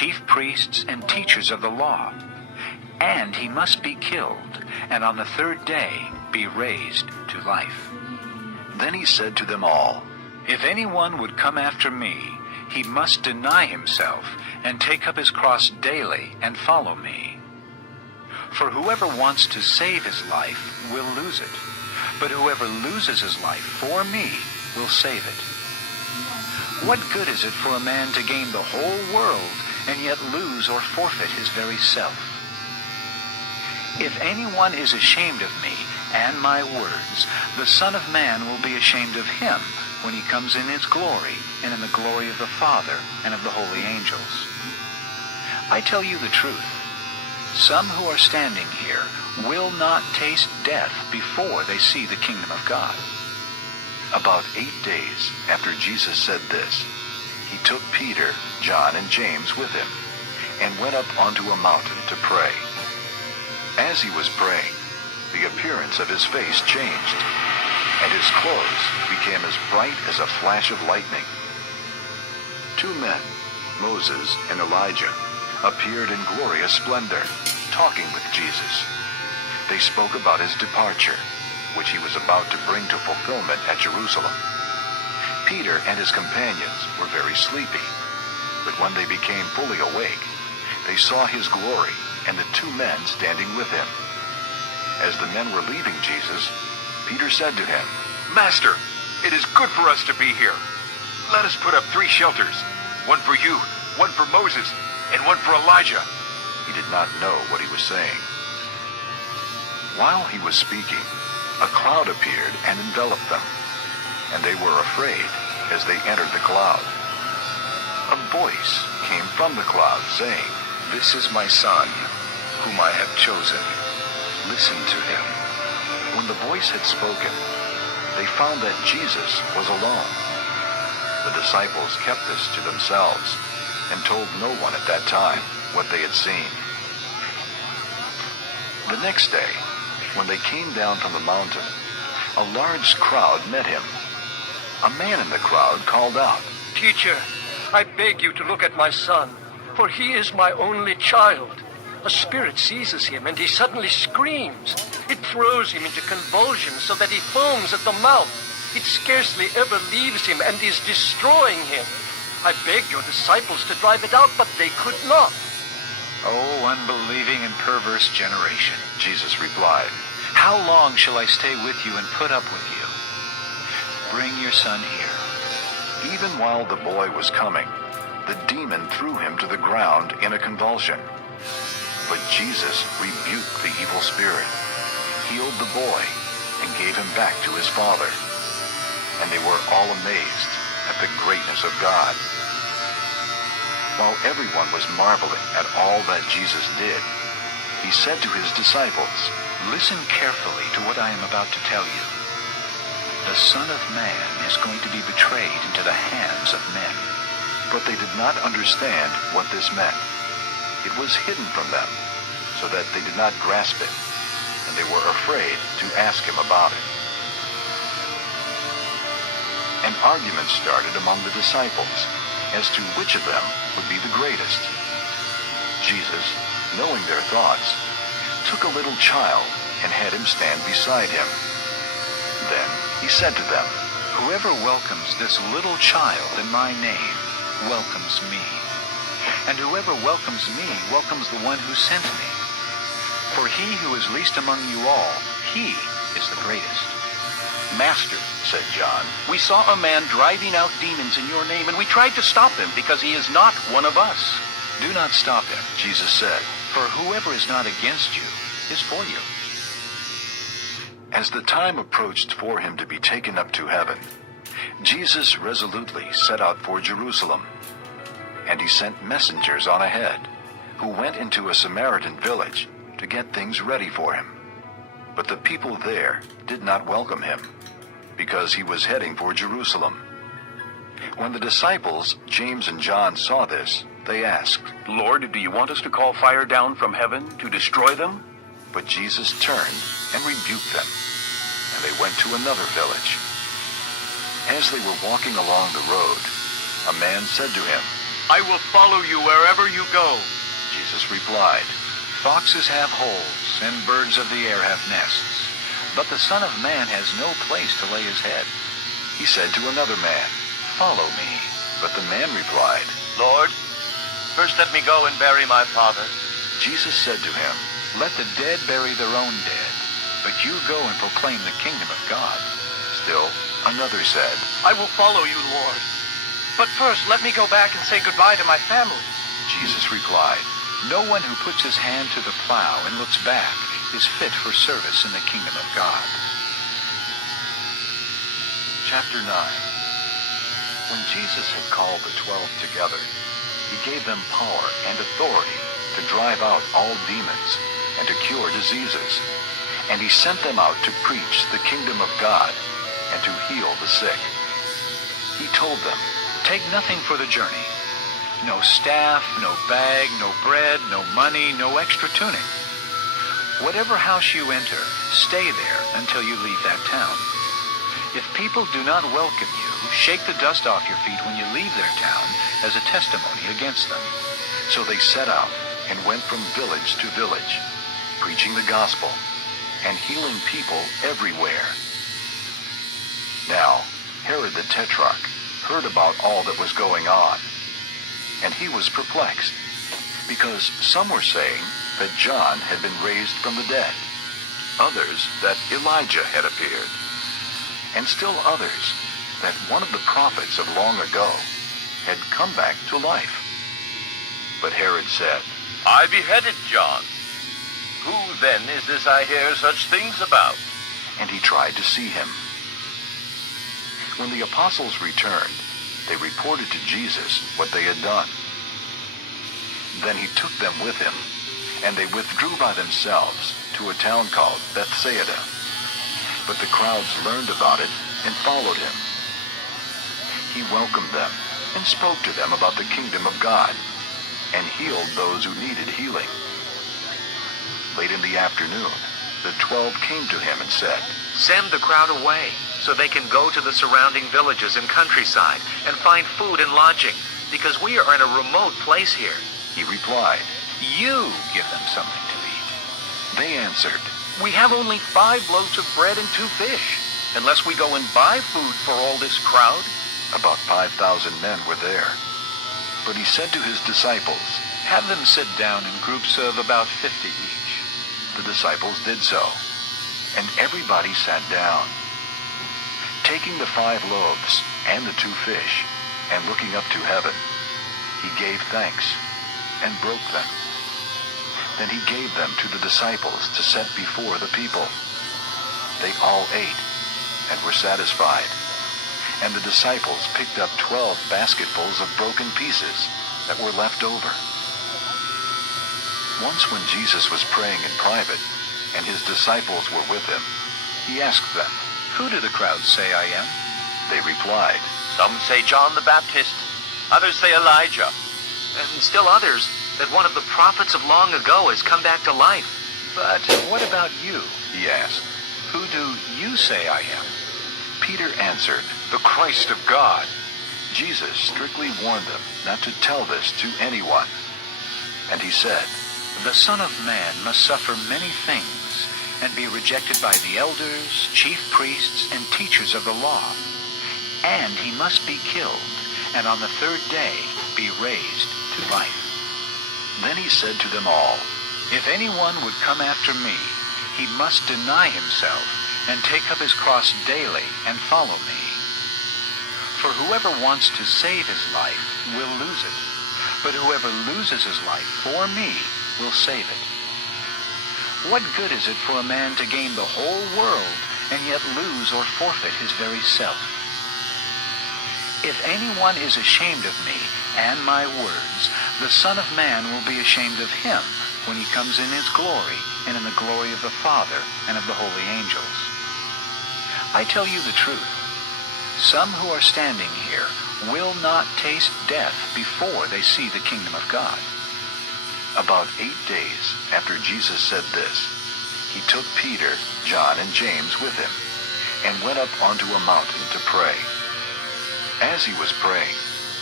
chief priests and teachers of the law. And he must be killed, and on the third day be raised to life." Then he said to them all, "If anyone would come after me, he must deny himself and take up his cross daily and follow me. For whoever wants to save his life will lose it, but whoever loses his life for me will save it. What good is it for a man to gain the whole world and yet lose or forfeit his very self? If anyone is ashamed of me and my words, the Son of Man will be ashamed of him when he comes in his glory and in the glory of the Father and of the holy angels. I tell you the truth. Some who are standing here will not taste death before they see the kingdom of God." About 8 days after Jesus said this, he took Peter, John, and James with him, and went up onto a mountain to pray. As he was praying, the appearance of his face changed, and his clothes became as bright as a flash of lightning. 2 men, Moses and Elijah, appeared in glorious splendor, talking with Jesus. They spoke about his departure, which he was about to bring to fulfillment at Jerusalem. Peter and his companions were very sleepy, but when they became fully awake, they saw his glory and the 2 men standing with him. As the men were leaving Jesus, Peter said to him, "Master, it is good for us to be here. Let us put up 3 shelters, one for you, one for Moses, and one for Elijah." He did not know what he was saying. While he was speaking, a cloud appeared and enveloped them, and they were afraid as they entered the cloud. A voice came from the cloud saying, "This is my Son, whom I have chosen. Listen to him." When the voice had spoken, they found that Jesus was alone. The disciples kept this to themselves and told no one at that time what they had seen. The next day, when they came down from the mountain, a large crowd met him. A man in the crowd called out, "Teacher, I beg you to look at my son, for he is my only child. A spirit seizes him, and he suddenly screams. It throws him into convulsions so that he foams at the mouth. It scarcely ever leaves him and is destroying him. I begged your disciples to drive it out, but they could not." "O unbelieving and perverse generation," Jesus replied, "how long shall I stay with you and put up with you? Bring your son here." Even while the boy was coming, the demon threw him to the ground in a convulsion. But Jesus rebuked the evil spirit, healed the boy, and gave him back to his father. And they were all amazed at the greatness of God. While everyone was marveling at all that Jesus did, he said to his disciples, "Listen carefully to what I am about to tell you. The Son of Man is going to be betrayed into the hands of men." But they did not understand what this meant. It was hidden from them, so that they did not grasp it, and they were afraid to ask him about it. An argument started among the disciples as to which of them would be the greatest. Jesus, knowing their thoughts, took a little child and had him stand beside him. Then he said to them, "Whoever welcomes this little child in my name welcomes me. And whoever welcomes me welcomes the one who sent me. For he who is least among you all, he is the greatest." "Master," said John, "we saw a man driving out demons in your name, and we tried to stop him because he is not one of us." "Do not stop him, Jesus said. for whoever is not against you is for you." As the time approached for him to be taken up to heaven, Jesus resolutely set out for Jerusalem, and he sent messengers on ahead, who went into a Samaritan village to get things ready for him. But the people there did not welcome him, because he was heading for Jerusalem. When the disciples, James and John, saw this, they asked, "Lord, do you want us to call fire down from heaven to destroy them?" But Jesus turned and rebuked them, and they went to another village. As they were walking along the road, a man said to him, I will follow you wherever you go. Jesus replied, Foxes have holes, and birds of the air have nests, but the Son of Man has no place to lay his head. He said to another man, Follow me. But the man replied, Lord, first let me go and bury my father. Jesus said to him, Let the dead bury their own dead, but you go and proclaim the kingdom of God. Still another said, I will follow you, Lord. But first, let me go back and say goodbye to my family. Jesus replied, No one who puts his hand to the plow and looks back is fit for service in the kingdom of God. Chapter 9. When Jesus had called the 12 together, he gave them power and authority to drive out all demons and to cure diseases. And he sent them out to preach the kingdom of God and to heal the sick. He told them, Take nothing for the journey. No staff, no bag, no bread, no money, no extra tunic. Whatever house you enter, stay there until you leave that town. If people do not welcome you, shake the dust off your feet when you leave their town as a testimony against them. So they set out and went from village to village, preaching the gospel and healing people everywhere. Now, Herod the Tetrarch heard about all that was going on, and he was perplexed, because some were saying that John had been raised from the dead, others that Elijah had appeared, and still others that one of the prophets of long ago had come back to life. But Herod said, I beheaded John. Who then is this I hear such things about? and he tried to see him. When the apostles returned, they reported to Jesus what they had done. Then he took them with him, and they withdrew by themselves to a town called Bethsaida. But the crowds learned about it and followed him. He welcomed them and spoke to them about the kingdom of God, and healed those who needed healing. Late in the afternoon, the 12 came to him and said, Send the crowd away so they can go to the surrounding villages and countryside and find food and lodging, because we are in a remote place here. He replied. You give them something to eat. They answered, We have only 5 loaves of bread and 2 fish, unless we go and buy food for all this crowd. About 5,000 men were there. But he said to his disciples, Have them sit down in groups of about 50 each. The disciples did so, and everybody sat down. Taking the 5 loaves and the 2 fish, and looking up to heaven, he gave thanks and broke them. Then he gave them to the disciples to set before the people. They all ate and were satisfied. And the disciples picked up 12 basketfuls of broken pieces that were left over. Once when Jesus was praying in private, and his disciples were with him, he asked them, Who do the crowds say I am? They replied, Some say John the Baptist, others say Elijah, And still others that one of the prophets of long ago has come back to life. But what about you? he asked. Who do you say I am? Peter answered, The Christ of God. Jesus strictly warned them not to tell this to anyone. And he said, The Son of Man must suffer many things and be rejected by the elders, chief priests, and teachers of the law. And he must be killed, and on the 3rd day be raised to life. Then he said to them all, If anyone would come after me, he must deny himself and take up his cross daily and follow me. For whoever wants to save his life will lose it, but whoever loses his life for me will save it. What good is it for a man to gain the whole world and yet lose or forfeit his very self? If anyone is ashamed of me and my words, the Son of Man will be ashamed of him when he comes in his glory and in the glory of the Father and of the holy angels. I tell you the truth. Some who are standing here will not taste death before they see the kingdom of God. About 8 days after Jesus said this, he took Peter, John, and James with him, and went up onto a mountain to pray. As he was praying,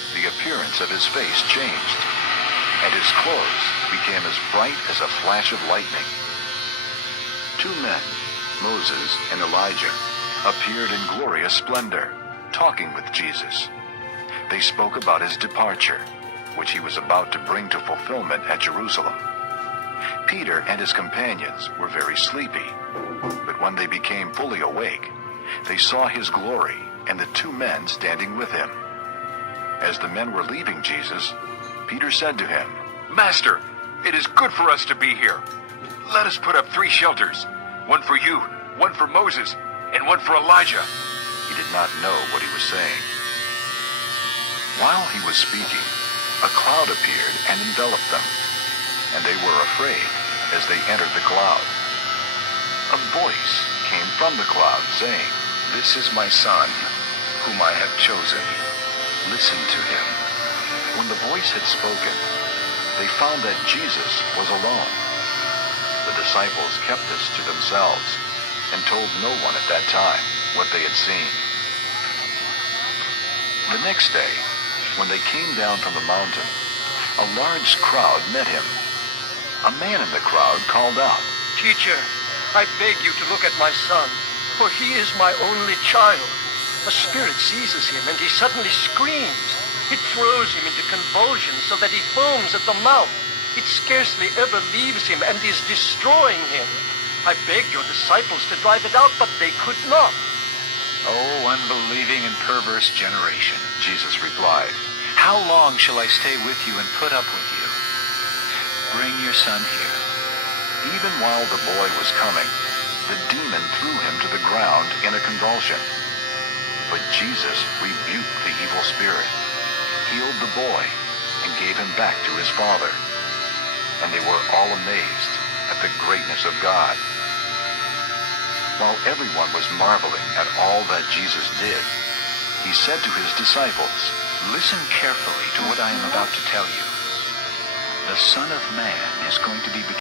the appearance of his face changed, and his clothes became as bright as a flash of lightning. Two men, Moses and Elijah, appeared in glorious splendor, talking with Jesus. They spoke about his departure, which he was about to bring to fulfillment at Jerusalem. Peter and his companions were very sleepy, but when they became fully awake, they saw his glory and the two men standing with him. As the men were leaving Jesus, Peter said to him, Master, it is good for us to be here. Let us put up 3 shelters, one for you, one for Moses, and one for Elijah. He did not know what he was saying. While he was speaking, a cloud appeared and enveloped them, and they were afraid as they entered the cloud. A voice came from the cloud saying, "This is my son, whom I have chosen. Listen to him." When the voice had spoken, they found that Jesus was alone. The disciples kept this to themselves and told no one at that time what they had seen. The next day, when they came down from the mountain, a large crowd met him. A man in the crowd called out, Teacher, I beg you to look at my son, for he is my only child. A spirit seizes him, and he suddenly screams. It throws him into convulsions so that he foams at the mouth. It scarcely ever leaves him and is destroying him. I begged your disciples to drive it out, but they could not. O unbelieving and perverse generation, Jesus replied, how long shall I stay with you and put up with you? Bring your son here. Even while the boy was coming, the demon threw him to the ground in a convulsion. But Jesus rebuked the evil spirit, healed the boy, and gave him back to his father. And they were all amazed at the greatness of God. While everyone was marveling at all that Jesus did, he said to his disciples, Listen carefully to what I am about to tell you. The Son of Man is going to be betrayed